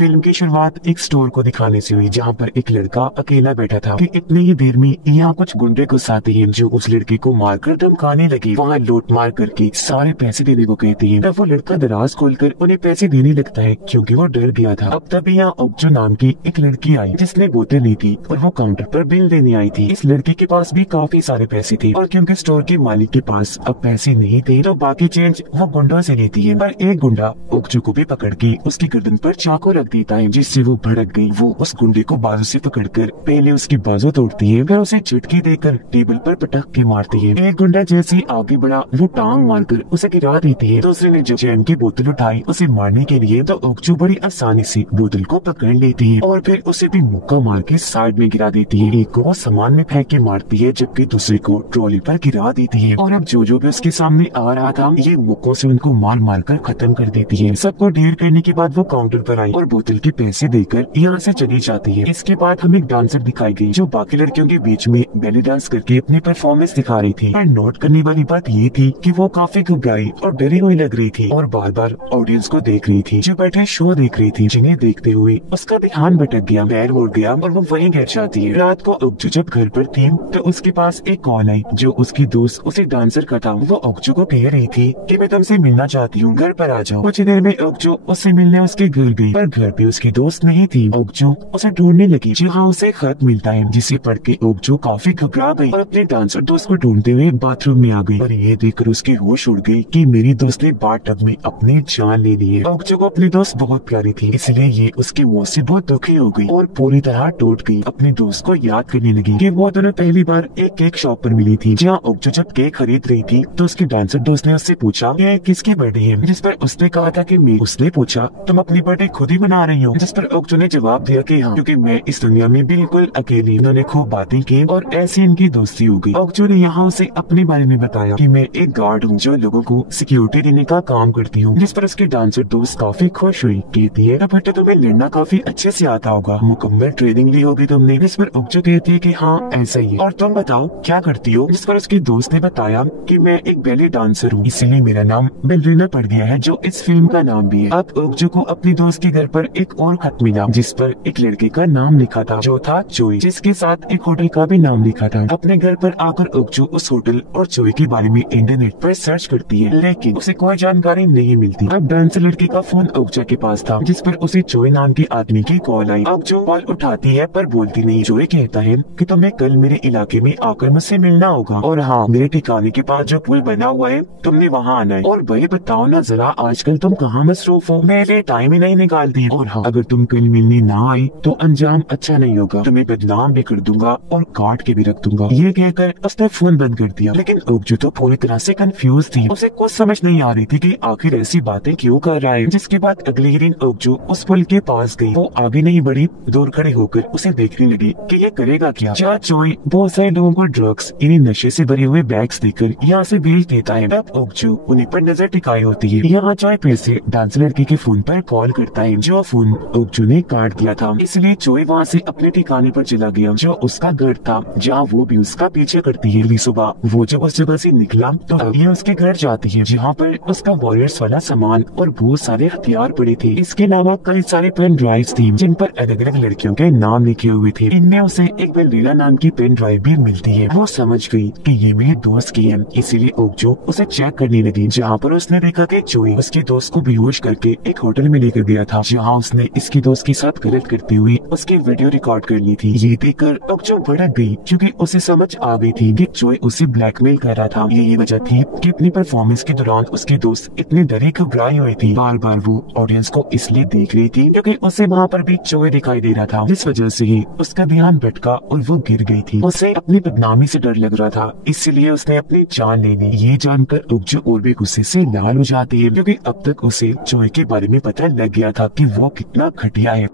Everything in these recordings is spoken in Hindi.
फिल्म की शुरुआत एक स्टोर को दिखाने से हुई जहाँ पर एक लड़का अकेला बैठा था कि इतनी ही देर में यहाँ कुछ गुंडे गुस्सा आते हैं जो उस लड़के को मारकर धमकाने लगे। वहाँ लूट मार करके सारे पैसे देने को कहते हैं। तब वो लड़का दराज खोलकर उन्हें पैसे देने लगता है क्योंकि वो डर गया था। अब तभी यहाँ ओक्जो नाम की एक लड़की आई जिसने बोतल ली थी और वो काउंटर पर बिल देने आई थी। इस लड़के के पास भी काफी सारे पैसे थे और क्योंकि स्टोर के मालिक के पास अब पैसे नहीं थे तो बाकी चेंज वो गुंडों से लेती है। पर एक गुंडा ओक्जो को भी पकड़ के उसकी गर्दन पर चाकू रख देता है जिससे वो भड़क गई। वो उस गुंडे को बाजू से पकड़कर पहले उसकी बाजू तोड़ती है फिर उसे झटके देकर टेबल पर पटक के मारती है। एक गुंडा जैसे ही आगे बढ़ा वो टांग मारकर उसे गिरा देती है। दूसरे ने जब चैन की बोतल उठाई उसे मारने के लिए तो ओक्जो बड़ी आसानी से बोतल को पकड़ लेती है और फिर उसे भी मुक्का मार के साइड में गिरा देती है। एक को वो सामान में फेंक के मारती है जबकि दूसरे को ट्रॉली पर गिरा देती है। और अब जो भी उसके सामने आ रहा था ये मुक्कों से उनको मार मार कर खत्म कर देती है। सबको ढेर करने के बाद वो काउंटर पर आई और बोतल के पैसे देकर यहाँ से चली जाती है। इसके बाद हमें एक डांसर दिखाई गई जो बाकी लड़कियों के बीच में बेली डांस करके अपनी परफॉर्मेंस दिखा रही थी। और नोट करने वाली बात ये थी कि वो काफी घबराई और डरी हुई लग रही थी और बार बार ऑडियंस को देख रही थी जो बैठे शो देख रही थी। जिन्हें देखते हुए उसका ध्यान भटक गया, पैर मुड़ गया और वो वहीं गिर जाती है। रात को ओक्जो जब घर पर थी तो उसके पास एक कॉल आई जो उसकी दोस्त उसे डांसर का था। वो ओक्जो को कह रही थी कि मैं तुमसे मिलना चाहती हूँ, घर पर आ जाओ। कुछ देर में ओक्जो उससे मिलने उसके घर गई पर घर पे उसकी दोस्त नहीं थी। ओक्जो उसे ढूंढने लगी जहाँ उसे खत मिलता है जिसे पढ़ के ओक्जो काफी घबरा गई और अपने डांसर दोस्त को ढूंढते हुए बाथरूम में आ गई। और ये देखकर उसके होश उड़ गई कि मेरी दोस्त ने बाथटब में अपनी जान ले ली है। ओक्जो को अपनी दोस्त बहुत प्यारी थी इसलिए ये उसके मुंह से बहुत दुखी हो गई और पूरी तरह टूट गई। अपने दोस्त को याद करने लगी कि वो दोनों पहली बार एक केक शॉप पर मिली थी जहाँ ओक्जो जब केक खरीद रही थी तो उसके डांसर दोस्त ने उससे पूछा कि किसकी बर्थडे है, जिस पर उसने कहा था कि मैं। उसने पूछा तुम अपनी बर्थडे खुद ही मना रही हो, जिस पर ओक्जो ने जवाब दिया कि हाँ क्योंकि मैं इस दुनिया में बिल्कुल अकेली। उन्होंने खूब बातें की और ऐसी इनकी दोस्ती हो गई। ओक्जो ने यहाँ उसे अपने बारे में बताया कि मैं एक गार्ड हूँ जो लोगों को सिक्योरिटी देने का काम करती हूँ, जिस पर उसके डांसर दोस्त काफी खुश हुई। कहती है बेटा तुम्हें लड़ना काफी अच्छे से आता होगा, मुकम्मल ट्रेनिंग ली होगी तुमने। जिस पर ओक्जो कहती है कि हाँ ऐसा ही है और तुम बताओ क्या करती हो। जिस पर उसके दोस्त ने बताया कि मैं एक बैले डांसर हूँ इसीलिए मेरा नाम बेलरीना पड़ गया है जो इस फिल्म का नाम भी है। अब ओक्जो को अपनी दोस्त के घर पर एक और खत मिला जिस पर एक लड़के का नाम लिखा था जो था चोई, जिसके साथ एक होटल का भी नाम लिखा था। अपने घर पर आकर ओक्जो उस होटल और चोई के बारे में इंटरनेट पर सर्च करती है लेकिन उसे कोई जानकारी नहीं मिलती। अब डांसर लड़के का फोन ओक्जो के पास था जिस पर उसे चोई नाम के आदमी की कॉल आई। ओक्जो कॉल उठाती है पर बोलती नहीं। चोई कहता है कि तुम्हें कल मेरे इलाके में आकर मुझसे मिलना होगा और हाँ मेरे ठिकाने के पास जो पुल बना हुआ है तुमने वहाँ आना है। और भाई बताओ ना जरा आजकल तुम कहाँ मसरूफ हो, मेरे टाइम ही नहीं निकालती। और हाँ अगर तुम कल मिलने ना आई तो अंजाम अच्छा नहीं होगा, तुम्हें बदनाम भी कर दूंगा और काट के भी रख दूंगा। ये कहकर उसने फोन बंद कर दिया। लेकिन ओक्जो तो पूरी तरह से कंफ्यूज थी, उसे कुछ समझ नहीं आ रही थी कि आखिर ऐसी बातें क्यों कर रहा है। जिसके बाद अगले ही दिन ओक्जो उस पुल के पास गई। वो आगे नहीं बढ़ी, दूर खड़े होकर उसे देखने लगी कि ये करेगा क्या। जहाँ चोई बहुत सारे लोगों को ड्रग्स इन्हीं नशे से भरे हुए बैग्स देकर यहाँ से भेज देता है। तब ओक्जो उन्हीं पर नजर टिकाई होती है। यहाँ चोई फिर से डांसर लड़के के फोन पर कॉल करता है जो फोन ओक्जो ने काट दिया था। इसलिए चोई वहाँ से अपने ठिकाने पर चला गया जो उसका घर था जहाँ वो भी उसका पीछे करती है। अगली सुबह वो जब उस जगह से निकला तो ये उसके घर जाती है जहाँ पर उसका वॉरियर्स वाला सामान और बहुत सारे हथियार पड़े थे। इसके अलावा कई सारे पेन ड्राइव्स थी जिन पर अलग अलग लड़कियों के नाम लिखे हुए थे। इनमें उसे एक बेलरीना नाम की पेन ड्राइव भी मिलती है। वो समझ गई कि ये मेरे दोस्त की है इसीलिए ओक्जो उसे चेक करने लगी जहाँ पर उसने देखा कि चोई उसके दोस्त को बेहोश करके एक होटल में लेकर गया था जहाँ उसने इसके दोस्त के साथ गलत करते हुए उसकी वीडियो रिकॉर्ड कर ली थी। ये देखकर ओक्जो भड़क गई क्योंकि उसे समझ आ गई थी कि चोई उसे ब्लैकमेल कर रहा था। यही वजह थी कि अपनी परफॉर्मेंस के दौरान उसके दोस्त इतने डरे घबराए हुए थे। बार बार वो ऑडियंस को इसलिए देख रही थी क्योंकि उसे वहाँ पर भी चोई दिखाई दे रहा था, जिस वजह से ही उसका ध्यान भटका और वो गिर गई थी। उसे अपनी बदनामी से डर लग रहा था इसलिए उसने अपनी जान ले ली। ये जानकर ओक्जो और भी गुस्से से लाल हो जाती है क्योंकि अब तक उसे चोई के बारे में पता लग गया था कि वो कितना घटिया है।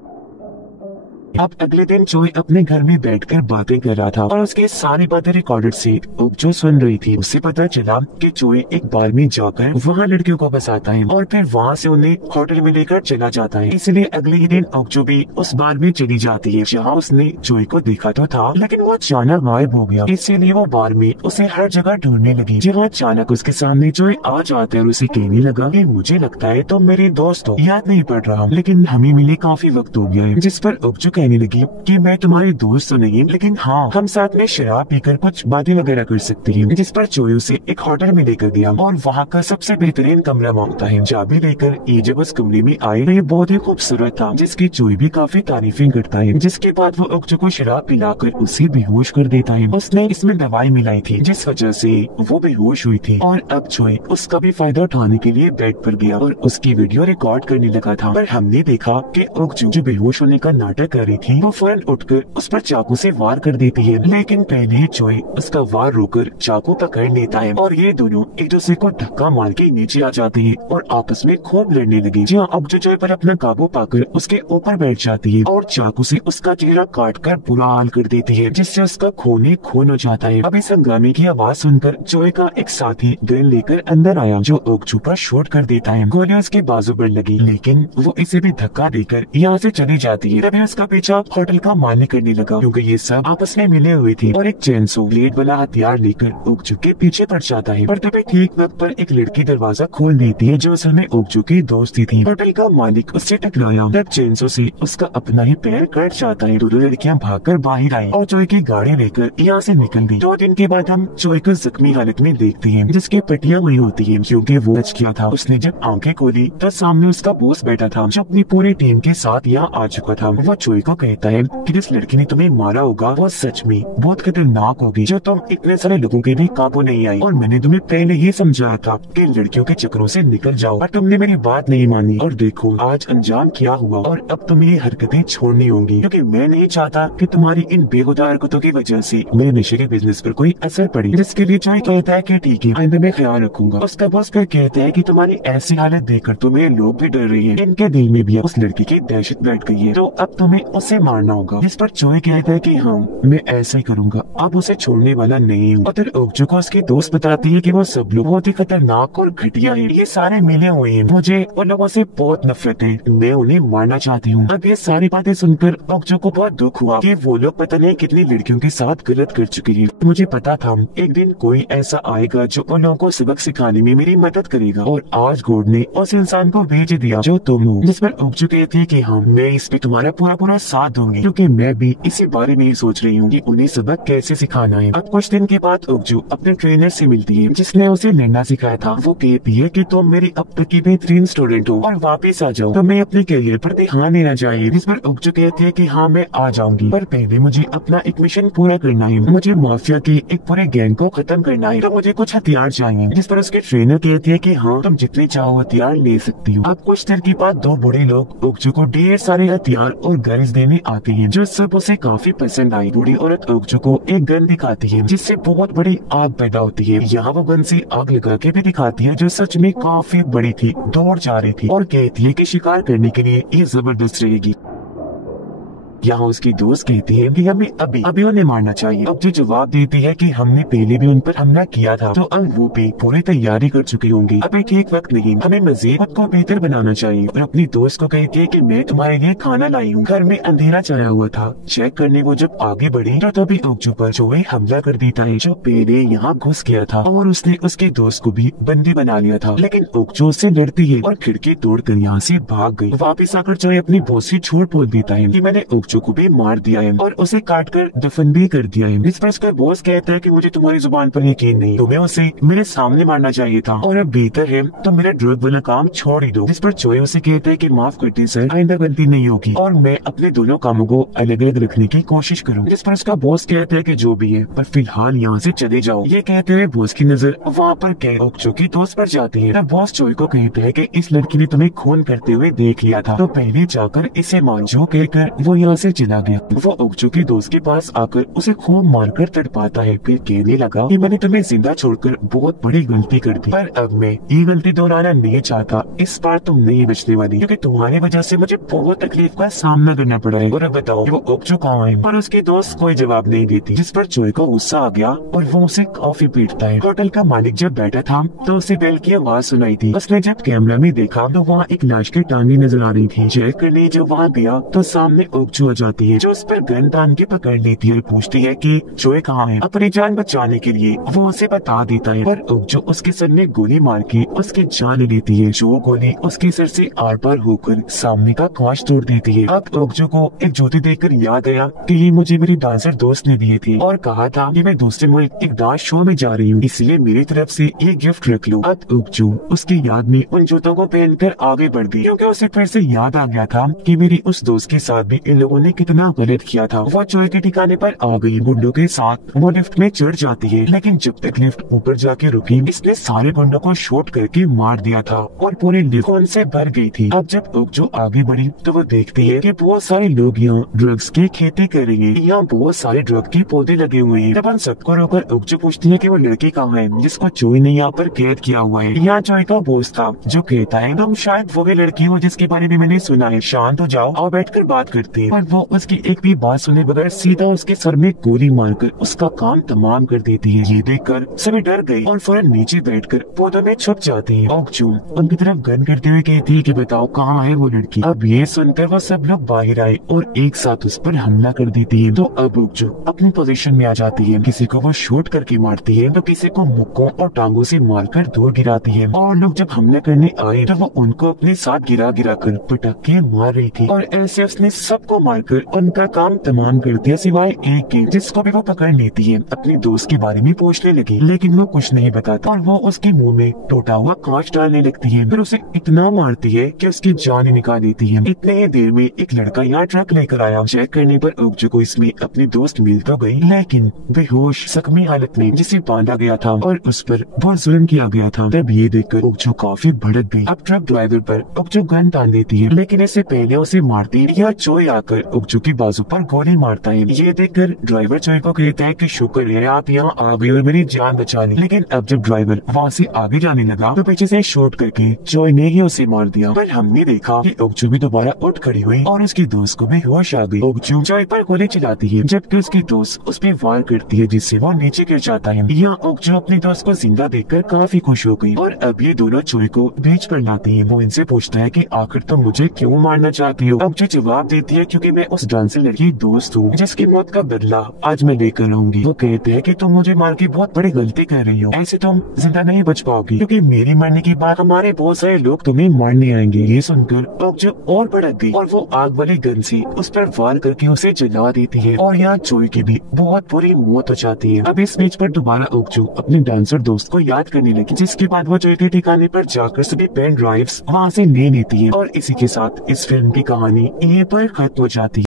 अब अगले दिन चोई अपने घर में बैठकर बातें कर रहा था और उसकी सारी बातें रिकॉर्डेड से जो सुन रही थी। उससे पता चला कि चोई एक बार में जाकर वहाँ लड़कियों को बसाता है और फिर वहाँ से उन्हें होटल में लेकर चला जाता है। इसलिए अगले ही दिन ओक्जो भी उस बार में चली जाती है जहाँ उसने चोई को देखा तो था, लेकिन वो अचानक गायब हो गया। इसीलिए वो बार में उसे हर जगह ढूंढने लगी। जहाँ अचानक उसके सामने चोई आ जाता है और उसे कहने लगा कि मुझे लगता है तुम मेरे दोस्त हो, याद नहीं पड़ रहा, लेकिन हमें मिले काफी वक्त हो गया है। जिस पर ओक्जो कहने लगी कि मैं तुम्हारे दोस्त तो नहीं, लेकिन हाँ, हम साथ में शराब पीकर कुछ बातें वगैरह कर सकते हैं। जिस पर चोई उसे एक होटल में लेकर गया और वहाँ का सबसे बेहतरीन कमरा मांगता है। चाबी लेकर ये जब उस कमरे में आए तो ये बहुत ही खूबसूरत था, जिसकी चोई भी काफी तारीफें करता है। जिसके बाद वो ओक्जो को शराब पिलाकर उसे बेहोश कर देता है। उसने इसमें दवाई मिलाई थी जिस वजह से वो बेहोश हुई थी और अब चोई उसका भी फायदा उठाने के लिए बेड पर गया और उसकी वीडियो रिकॉर्ड करने लगा था। पर हमने देखा कि ओक्जो जो बेहोश होने का नाटक कर रही थी वो फौरन उठकर उस पर चाकू से वार कर देती है, लेकिन पहले ही चोई उसका वार रोककर चाकू पकड़ लेता है और ये दोनों एक दूसरे को धक्का मार के नीचे आ जाते हैं और आपस में खूब लड़ने लगे। जहाँ ओक्जो चोई पर अपना काबू पाकर उसके ऊपर बैठ जाती है और चाकू से उसका चेहरा काट कर बुरा हाल कर देती है, जिससे उसका खून ही खून हो जाता है। अब इस हंगामे की आवाज सुनकर चोई का एक साथी गन लेकर अंदर आया जो ओक्जो पर शूट कर देता है। गोली उसके बाजू पर लगी, लेकिन वो इसे भी धक्का देकर यहाँ से चली जाती है। तभी उसका पीछा होटल का मालिक करने लगा क्योंकि ये सब आपस में मिले हुए थे और एक चेनसो ब्लेड वाला हथियार लेकर ओक्जो के पीछे पड़ जाता है। पर तभी ठीक वक्त पर एक लड़की दरवाजा खोल देती है जो असल में ओक्जो की दोस्ती थी। होटल का मालिक उससे टकराया तब चेनसो से उसका अपना ही पैर कट जाता है। दोनों लड़कियां भागकर बाहर आई और चोई की गाड़ी लेकर यहाँ से निकल गई। 2 दिन के बाद हम चोई को जख्मी हालत में देखते हैं जिसकी पट्टियां हुई होती है क्योंकि वो बच गया था। उसने जब आंखें खोली तो सामने उसका बॉस बैठा था जो अपनी पूरी टीम के साथ यहाँ आ चुका था। वो चोई को कहता है कि जिस लड़की ने तुम्हें मारा होगा वो सच में बहुत खतरनाक होगी जो तुम इतने सारे लोगों के भी काबू नहीं आई, और मैंने तुम्हें पहले ही समझाया था कि लड़कियों के चक्रों से निकल जाओ, पर तुमने मेरी बात नहीं मानी और देखो आज अंजाम क्या हुआ। और अब तुम्हें ये हरकतें छोड़नी होंगी क्योंकि मैं नहीं चाहता कि तुम्हारी इन बेहुदा हरकतों की वजह से मेरे नशे के बिजनेस पर कोई असर पड़े। जिसके लिए चोई कहता है कि ठीक है, आइंदा मैं ख्याल रखूंगा। उसका बॉस फिर कहता है कि तुम्हारी ऐसी हालत देखकर तो मेरे लोग भी डर रहे हैं। इनके दिल में भी उस लड़की की दहशत बैठ गई है, तो अब तुम्हें उसे मारना होगा। जिस पर चोई कहता है कि हाँ मैं ऐसा ही करूंगा, अब उसे छोड़ने वाला नहीं हूँ। और फिर ओक्जो को उसकी दोस्त बताती है कि वो सब लोग बहुत ही खतरनाक और घटिया है, ये सारे मिले हुए हैं, मुझे उन लोगों से बहुत नफरत है, मैं उन्हें मारना चाहती हूँ। अब ये सारी बातें सुनकर ओक्जो को बहुत दुख हुआ कि वो लोग पता नहीं कितनी लड़कियों के साथ गलत कर चुके हैं। मुझे पता था एक दिन कोई ऐसा आएगा जो उन लोगों को सबक सिखाने में मेरी मदद करेगा, और आज गॉड ने उस इंसान को भेज दिया जो तुम हो। जिस पर ओक्जो कहती है कि हाँ मैं इस पे तुम्हारा पूरा साथ दूंगी क्योंकि मैं भी इसी बारे में ही सोच रही हूँ कि उन्हें सबक कैसे सिखाना है। अब कुछ दिन के बाद ओक्जो अपने ट्रेनर से मिलती है जिसने उसे लड़ना सिखाया था। वो कहती है कि तुम मेरी अब तक की बेहतरीन स्टूडेंट हो और वापस आ जाओ, तो मैं अपने करियर पर ध्यान देना चाहिए। जिस पर ओक्जो कहती है कि हाँ मैं आ जाऊंगी, पर पहले मुझे अपना एक मिशन पूरा करना है, मुझे माफिया की एक पूरे गैंग को खत्म करना है, तो मुझे कुछ हथियार चाहिए। जिस पर उसके ट्रेनर कहती है कि हाँ तुम जितने चाहो हथियार ले सकती हो। अब कुछ देर के बाद 2 बूढ़े लोग ओक्जो को ढेर सारे हथियार और गन्स देने आते हैं जो सब उसे काफी पसंद आई। बूढ़ी औरत ओक्जो को एक गन दिखाती है जिससे बहुत बड़ी आग पैदा होती है। यहाँ वो गन से आग लगा के भी दिखाती है जो सच में काफी बड़ी थी, दौड़ जा रही थी और कहती है कि शिकार करने के लिए ये जबरदस्त रहेगी। यहाँ उसकी दोस्त कहती है कि हमें अभी उन्हें मारना चाहिए। अब जो जवाब देती है कि हमने पहले भी उन पर हमला किया था, तो अब वो भी पूरी तैयारी कर चुके होंगे, अभी ठीक वक्त नहीं, हमें मजीद खुद को बेहतर बनाना चाहिए। और अपनी दोस्त को कहती है कि मैं तुम्हारे लिए खाना लाई हूँ। घर में अंधेरा छाया हुआ था। चेक करने वो जब आगे बढ़ी तो तभी ओक्जो पर चोई हमला कर देता है जो पहले यहाँ घुस गया था और उसने उसके दोस्त को भी बंदी बना लिया था। लेकिन ओक्जो से लड़ती है और खिड़की तोड़कर यहाँ से भाग गई। वापिस आकर चोई अपनी बॉस से झूठ बोल देता है कि मैंने ओक्जो को भी मार दिया है और उसे काटकर दफन भी कर दिया है। इस पर उसका बॉस कहता है कि मुझे तुम्हारी जुबान पर यकीन नहीं, तुम्हें उसे मेरे सामने मारना चाहिए था और अब बेहतर है तो मेरा ड्रग वाला काम छोड़ ही दो। जिस पर चोई उसे कहता है कि माफ करते सर, आइंदा गलती नहीं होगी और मैं अपने दोनों कामों को अलग अलग रखने की कोशिश करूँ। जिस पर उसका बॉस कहता है कि जो भी है पर फिलहाल यहाँ से चले जाओ। ये कहते हुए बॉस की नजर वहाँ पर ओक्जो की दोस्त पर जाती है। तब बॉस चोई को कहता है कि इस लड़की ने तुम्हें खून करते हुए देख लिया था, तो पहले जाकर इसे मारो। जो कहकर वो यहाँ से चला गया। वो ओकजो के दोस्त के पास आकर उसे खूब मारकर तड़पाता है, फिर कहने लगा कि मैंने तुम्हें जिंदा छोड़कर बहुत बड़ी गलती कर दी, पर अब मैं ये गलती दोहराना नहीं चाहता। इस बार तुम नहीं बचने वाली, क्योंकि तुम्हारी वजह से मुझे बहुत तकलीफ का सामना करना पड़ा है। और अब बताओ वो ओकजो कहाँ है? पर उसके दोस्त कोई जवाब नहीं देती, जिस पर चोई को गुस्सा आ गया और वो उसे कॉफी पीटता है। होटल का मालिक जब बैठा था तो उसे बेल की आवाज सुनाई थी। उसने जब कैमरा में देखा तो वहाँ एक लाश की टांगी नजर आ रही थी। चेक करने जब वहाँ गया तो सामने ओकजो आ जाती है, जो उस पर गन तान के पकड़ लेती है और पूछती है कि चोई कहाँ है। अपनी जान बचाने के लिए वो उसे बता देता है, पर ओकजो उसके सर में गोली मार के उसकी जान ले लेती है। जो गोली उसके सर से आर पार होकर सामने का कांच तोड़ देती है। अब ओकजो को एक जूते देखकर याद आया कि ये मुझे मेरी डांसर दोस्त ने दिए थे और कहा था कि मैं दूसरे मुल्क एक डांस शो में जा रही हूँ, इसलिए मेरी तरफ से ये गिफ्ट रख लो। अब ओकजो उसकी याद में उन जूतों को पहनकर आगे बढ़ गई, क्योंकि उसे फिर से याद आ गया था कि मेरी उस दोस्त के साथ भी इन लोगों ने कितना गलत किया था। वो चोई के ठिकाने पर आ गई। गुंडों के साथ वो लिफ्ट में चढ़ जाती है, लेकिन जब तक लिफ्ट ऊपर जाके रुकी इसने सारे गुंडों को शॉट करके मार दिया था और पूरी लिफ्ट उनसे भर गई थी। अब जब ओकजो आगे बढ़ी तो वो देखती है कि बहुत सारे लोग यहाँ ड्रग्स की खेती कर रहे हैं। यहाँ बहुत सारे ड्रग के पौधे लगे हुए हैं। तब उन सबको रोकर ओकजो पूछती है कि वो लड़की कहाँ है जिसको चोई ने यहाँ पर कैद किया हुआ है। यहाँ चोई का बॉस था जो कहता है तुम शायद वो लड़की हो जिसके बारे में मैंने सुना है, शांत हो जाओ और बैठकर बात करते हैं। पर वो उसकी एक भी बात सुने बगैर सीधा उसके सर में गोली मारकर उसका काम तमाम कर देती है। ये देखकर सभी डर गए और फौरन नीचे बैठकर पौधों में छुप जाते हैं। ओकजो उनकी तरफ गन करते हुए कहती है कि बताओ कहाँ है वो लड़की। अब ये सुनकर वो सब लोग बाहर आए और एक साथ उस पर हमला कर देती है। तो अब ओकजो अपनी पोजीशन में आ जाती है। किसी को वो शूट करके मारती है तो किसी को मुक्कों और टांगों से मारकर दूर गिराती है। और लोग जब हमला करने आए तो वो उनको अपने साथ गिरा गिरा कर पटक के मार रही थी और ऐसे उसने सबको मारकर उनका काम तमाम कर दिया, सिवाय एक के जिसको भी वो पकड़ लेती है। अपने दोस्त के बारे में पूछने लगी, लेकिन वो कुछ नहीं बताता और वो उसके मुंह में टूटा हुआ कांच डालने लगती है। फिर उसे इतना मारती है कि उसकी जान ही निकाल देती है। इतने ही देर में एक लड़का यहाँ ट्रक लेकर आया। चेक करने पर ओकजो को इसमें अपनी दोस्त मिल तो गई, लेकिन बेहोश जख्मी हालत में जिसे बांधा गया था और उस पर बहुत जुल्म किया गया था। तब ये देखकर ओकजो काफी भड़क गई। अब ट्रक ड्राइवर पर ओकजो गन तान देती है, लेकिन इससे पहले उसे मारती है। यहाँ चोई आकर ओकजो की बाजू पर गोली मारता है। ये देखकर ड्राइवर चोई को कहता है कि शुक्र है आप यहाँ आ गए और मेरी जान बचा ली। लेकिन अब जब ड्राइवर वहाँ से आगे जाने लगा तो पीछे से शॉट करके चोई ने ही उसे मार दिया। पर हमने देखा कि ओकजो भी दोबारा उठ खड़ी हुई और उसके दोस्त को भी होश आ गई। ओकजो चोई पर गोली चलाती है, जबकि उसकी दोस्त उस पर वार करती है, जिससे वो नीचे गिर जाता है। यहाँ ओकजो अपने दोस्त को जिंदा देखकर काफी खुश हो गई और अब ये दोनों चोई को बीच पर लाती है। वो इनसे पूछता है कि आखिर तुम मुझे क्यों मारना चाहती हो? ओकजो जवाब देती है क्योंकि मैं उस डांसर लड़की दोस्त हूँ जिसकी मौत का बदला आज मैं लेकर आऊंगी। वो कहते हैं कि तुम मुझे मार के बहुत बड़ी गलती कर रही हो, ऐसे तुम जिंदा नहीं बच पाओगी, क्योंकि मेरे मरने के बाद हमारे बहुत सारे लोग तुम्हें मारने आएंगे। ये सुनकर ओकजो और भड़क गई और वो आग वाली गन से उस पर वार करके उसे जला देती है और यहाँ चोई की भी बहुत बुरी मौत हो जाती है। अब इस बीच पर दोबारा ओकजो अपने डांसर दोस्त को याद करने लगी, जिसके बाद वो चोई के ठिकाने पर जाकर सभी पेन ड्राइव्स वहाँ से ले लेती है और इसी के साथ इस फिल्म की कहानी यहीं पर खत्म हो जाती है।